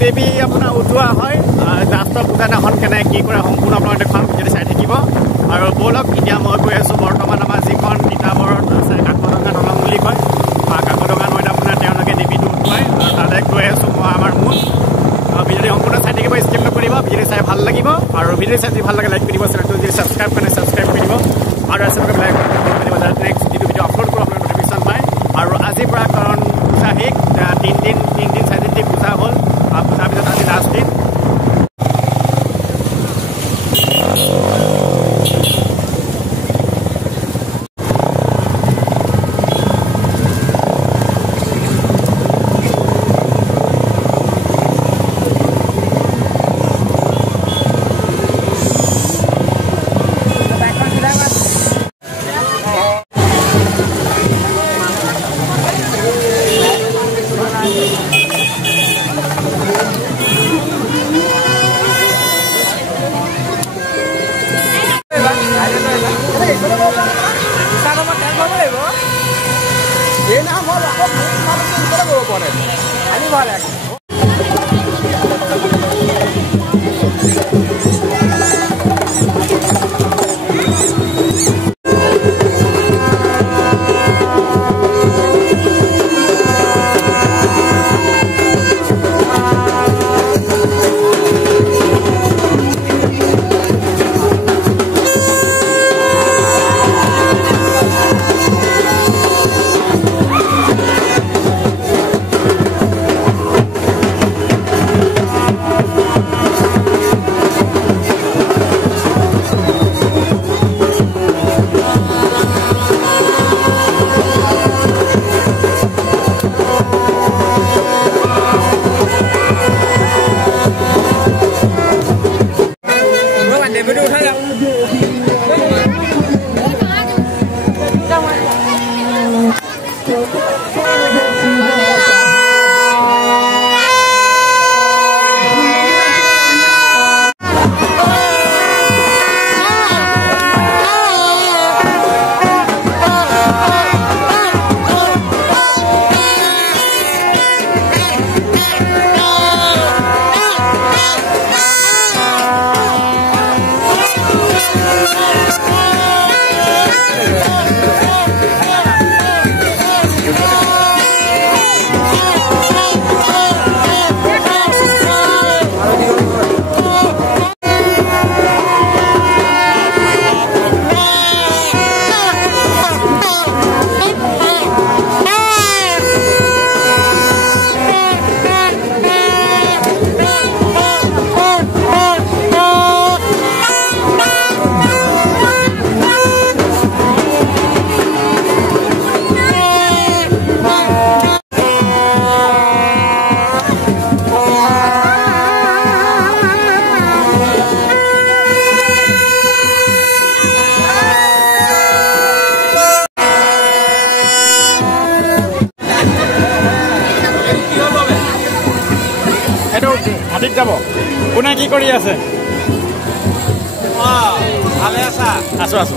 দেৱী আপোনাৰ উঠোৱা হয় লাষ্টৰ পূজাদিনাখন কেনেকৈ কি কৰে সম্পূৰ্ণ আপোনালোকে দেখুৱাম যদি চাই থাকিব আৰু ব'লক এতিয়া মই গৈ আছোঁ বৰ্তমান আমাৰ যিখন তিতাবৰত আছে কাকডঙা দলং বুলি কয় কাকডঙা নৈত আপোনাৰ তেওঁলোকে দেৱীটো উঠুৱায় আৰু তাতে গৈ আছোঁ মই আমাৰ মূল ভিডিঅ'টো সম্পূৰ্ণ চাই থাকিব স্কিপ নকৰিব ভিডিঅ' চাই ভাল লাগিব আৰু ভিডিঅ' চাই যদি ভাল লাগে লাইক কৰিব চেনেলটো যদি ছাবস্ক্ৰাইব কৰে ছাবস্ক্ৰাইব কৰিব আৰু আছে লাইক কৰিব যাতে নেক্সট যিটো ভিডিঅ' আপলোড কৰোঁ আপোনালোকে নটিফিকেশ্যন পায় আৰু আজিৰ পৰা কাৰণ পূজা শেষ তিনিদিন 4দিন পূজা হ'ল পূজাৰ পিছত আজি লাষ্ট দিন হাতীত যাব কোনে কি কৰি আছে ভালে আছা আছো আছো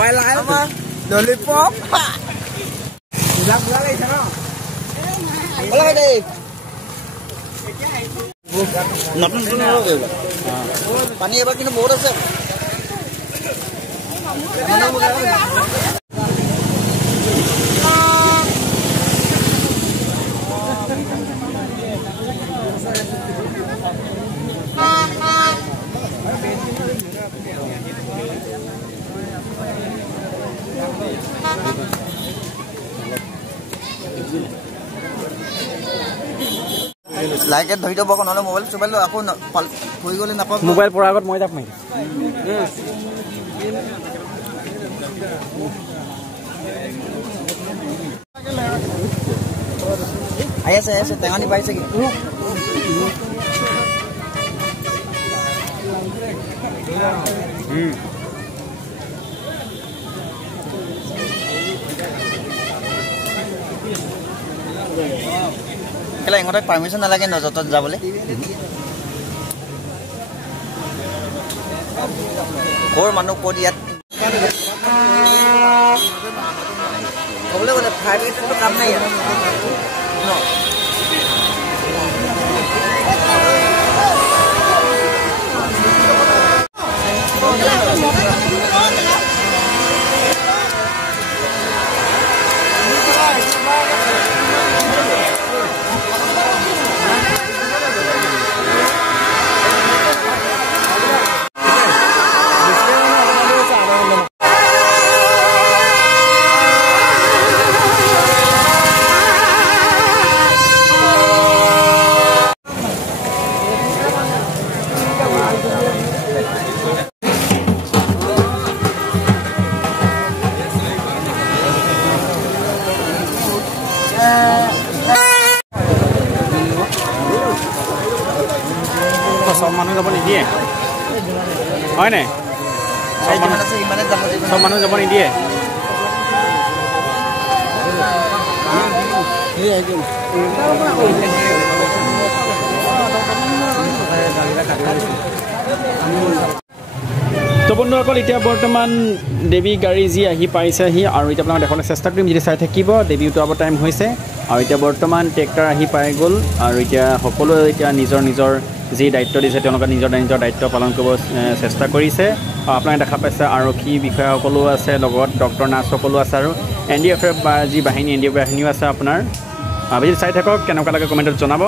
Lollipop. Bulan ini sana. Boleh deh. Nonton dulu. Pani apa kini boros ya? Like ধৰি দিব নহলে মোবাইল চোবাইল আকৌ হৈ গলে নাপাব মোবাইল পৰা আগত মই যাম নেকি আছে টেঙানি পাইছে কি কেলা ইহঁতক পাৰমিশন নালাগে ন যত যাবলৈ কৰ মানুহ ক'ত ইয়াত ক'বলৈ গ'লে ফায়াৰ ব্ৰিগেডটো কাম নাই ইয়াত ন সব মানুহ যাব নিদিয়ে হয় নাই সব মানুহ যাব নিদিয়ে তো বন্ধুসকল এতিয়া বৰ্তমান দেৱী গাড়ী যি আহি পাইছেহি আৰু এতিয়া আপোনালোকে দেখাবলৈ চেষ্টা কৰিম যদি চাই থাকিব দেৱী উঠাব টাইম হৈছে আৰু এতিয়া বৰ্তমান ট্ৰেক্টৰ আহি পাই গ'ল আৰু এতিয়া সকলোৱে এতিয়া নিজৰ নিজৰ যি দায়িত্ব দিছে তেওঁলোকে নিজৰ দায়িত্ব পালন কৰিব চেষ্টা কৰিছে আপোনালোকে দেখা পাইছে আৰক্ষী বিষয়াসকলো আছে লগত ডক্টৰ নাৰ্ছ সকলো আছে আৰু NDF যি বাহিনী NDF বাহিনীও আছে আপোনাৰ যদি চাই থাকক কেনেকুৱা লাগে কমেণ্টত জনাব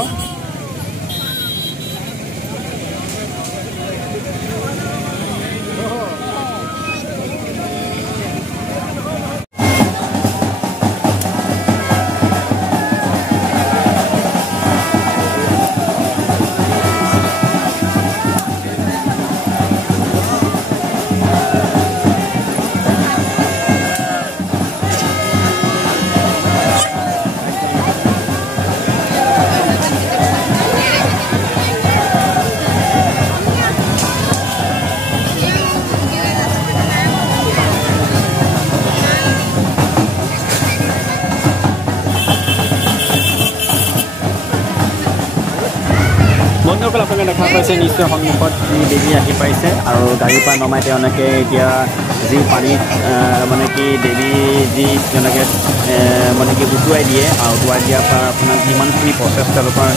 বন্ধুসকল আপোনালোকে দেখা পাইছে নিশ্চয় সন্মুখত দেৱী আহি পাইছে আৰু গাড়ীৰ পৰা নমাই তেওঁলোকে এতিয়া যি পানীত মানে কি দেৱী যি তেওঁলোকে মানে কি উটুৱাই দিয়ে আৰু উটুৱাই দিয়াৰ পৰা আপোনাক যিমানখিনি প্ৰচেছ তেওঁলোকৰ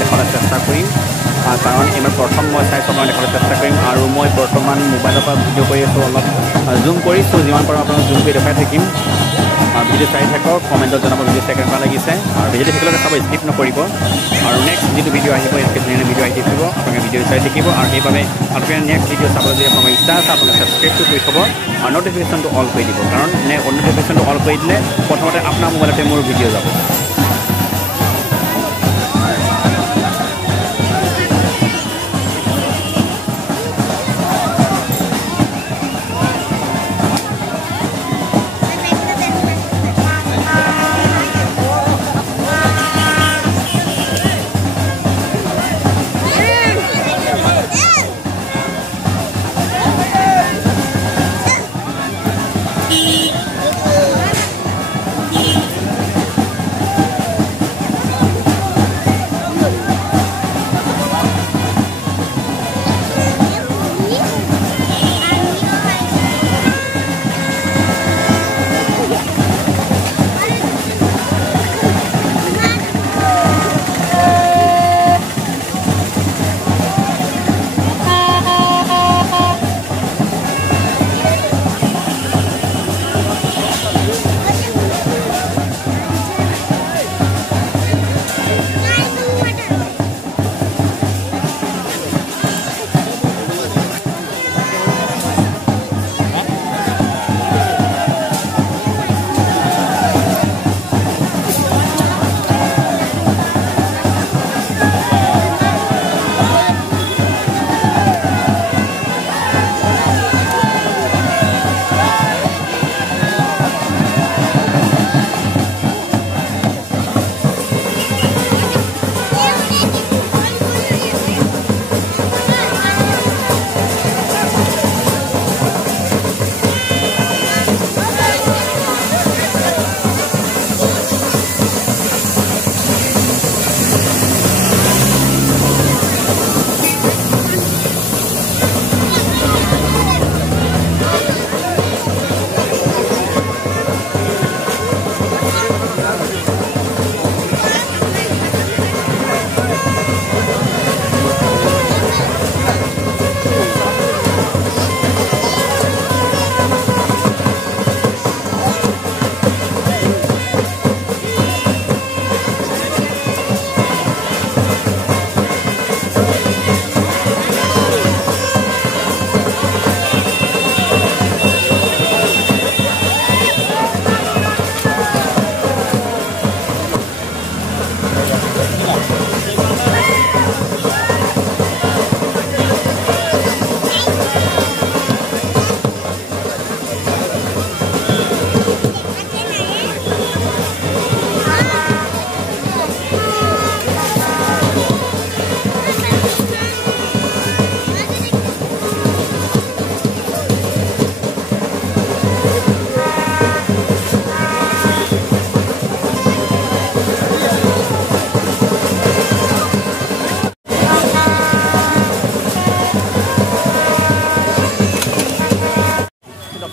দেখাবলৈ চেষ্টা কৰিম কাৰণ এইবাৰ প্ৰথম মই চাইছোঁ আপোনাক দেখাবলৈ চেষ্টা কৰিম আৰু মই বৰ্তমান মোবাইলৰ পৰা ভিডিঅ' কৰি আছোঁ অলপ জুম কৰিছোঁ যিমান পাৰোঁ আপোনাক জুম কৰি দেখাই থাকিম ভিডিঅ' চাই থাকক কমেণ্টত জনাব ভিডিঅ' চাই কেনেকুৱা লাগিছে আৰু ভিডিঅ'টো থাকিলে চাব স্কিপ নকৰিব আৰু নেক্সট যিটো ভিডিঅ' আহিব এনেকৈ ধুনীয়া ভিডিঅ' আহি থাকিব আপোনালোকে ভিডিঅ' চাই থাকিব আৰু সেইবাবে আপোনালোকে নেক্সট ভিডিঅ' চাবলৈ যদি আপোনালোকৰ ইচ্ছা আছে আপোনালোকে ছাবস্ক্ৰাইবটো কৰি থ'ব আৰু ন'টিফিকেশ্যনটো অল কৰি দিব কাৰণ ন'টিফিকেশ্যনটো অল কৰি দিলে প্ৰথমতে আপোনাৰ মোবাইলতে মোৰ ভিডিঅ' যাব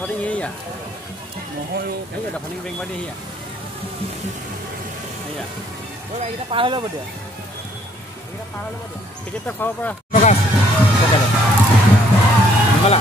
dapating iya. Iya, dapating ring badi iya. Iya. Ora kita pahalo ba dia? Kita pahalo ba dia? Kita kau apa? Fokus. Fokus. Mana?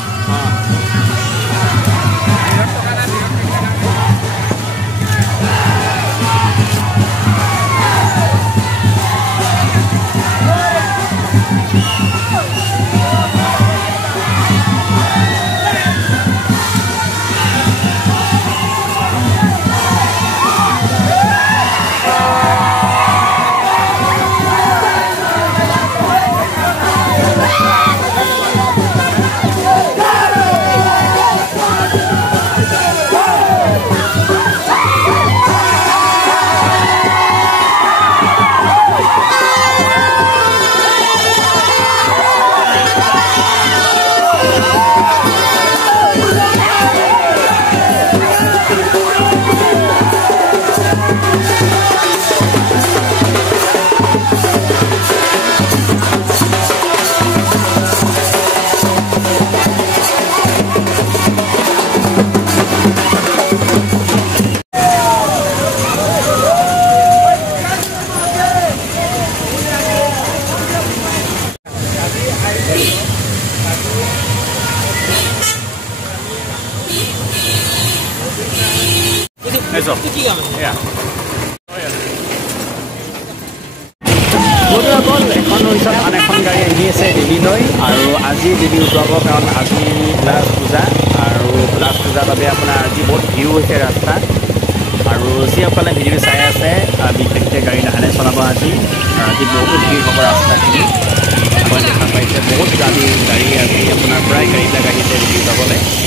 Eso. Ya. বন্ধুসকল এখন ৰিক্সাত আন এখন গাড়ী আহি আছে দিল্লীলৈ আৰু আজি দিল্লী উঠাব কাৰণ আজি গ্লাছ পূজা আৰু গ্লাছ পূজাৰ বাবে আপোনাৰ আজি বহুত ভিৰ হৈছে ৰাস্তা আৰু যিসকলে ভিডিঅ' চাই আছে বিশেষকৈ গাড়ী লাহে চলাব আজি আৰু আজি বহুত ভিৰ হ'ব ৰাস্তাখিনি আপুনি দেখা পাইছে বহুত গাড়ী আজি আপোনাৰ প্ৰায় গাড়ীবিলাক আহিছে দিল্লী যাবলৈ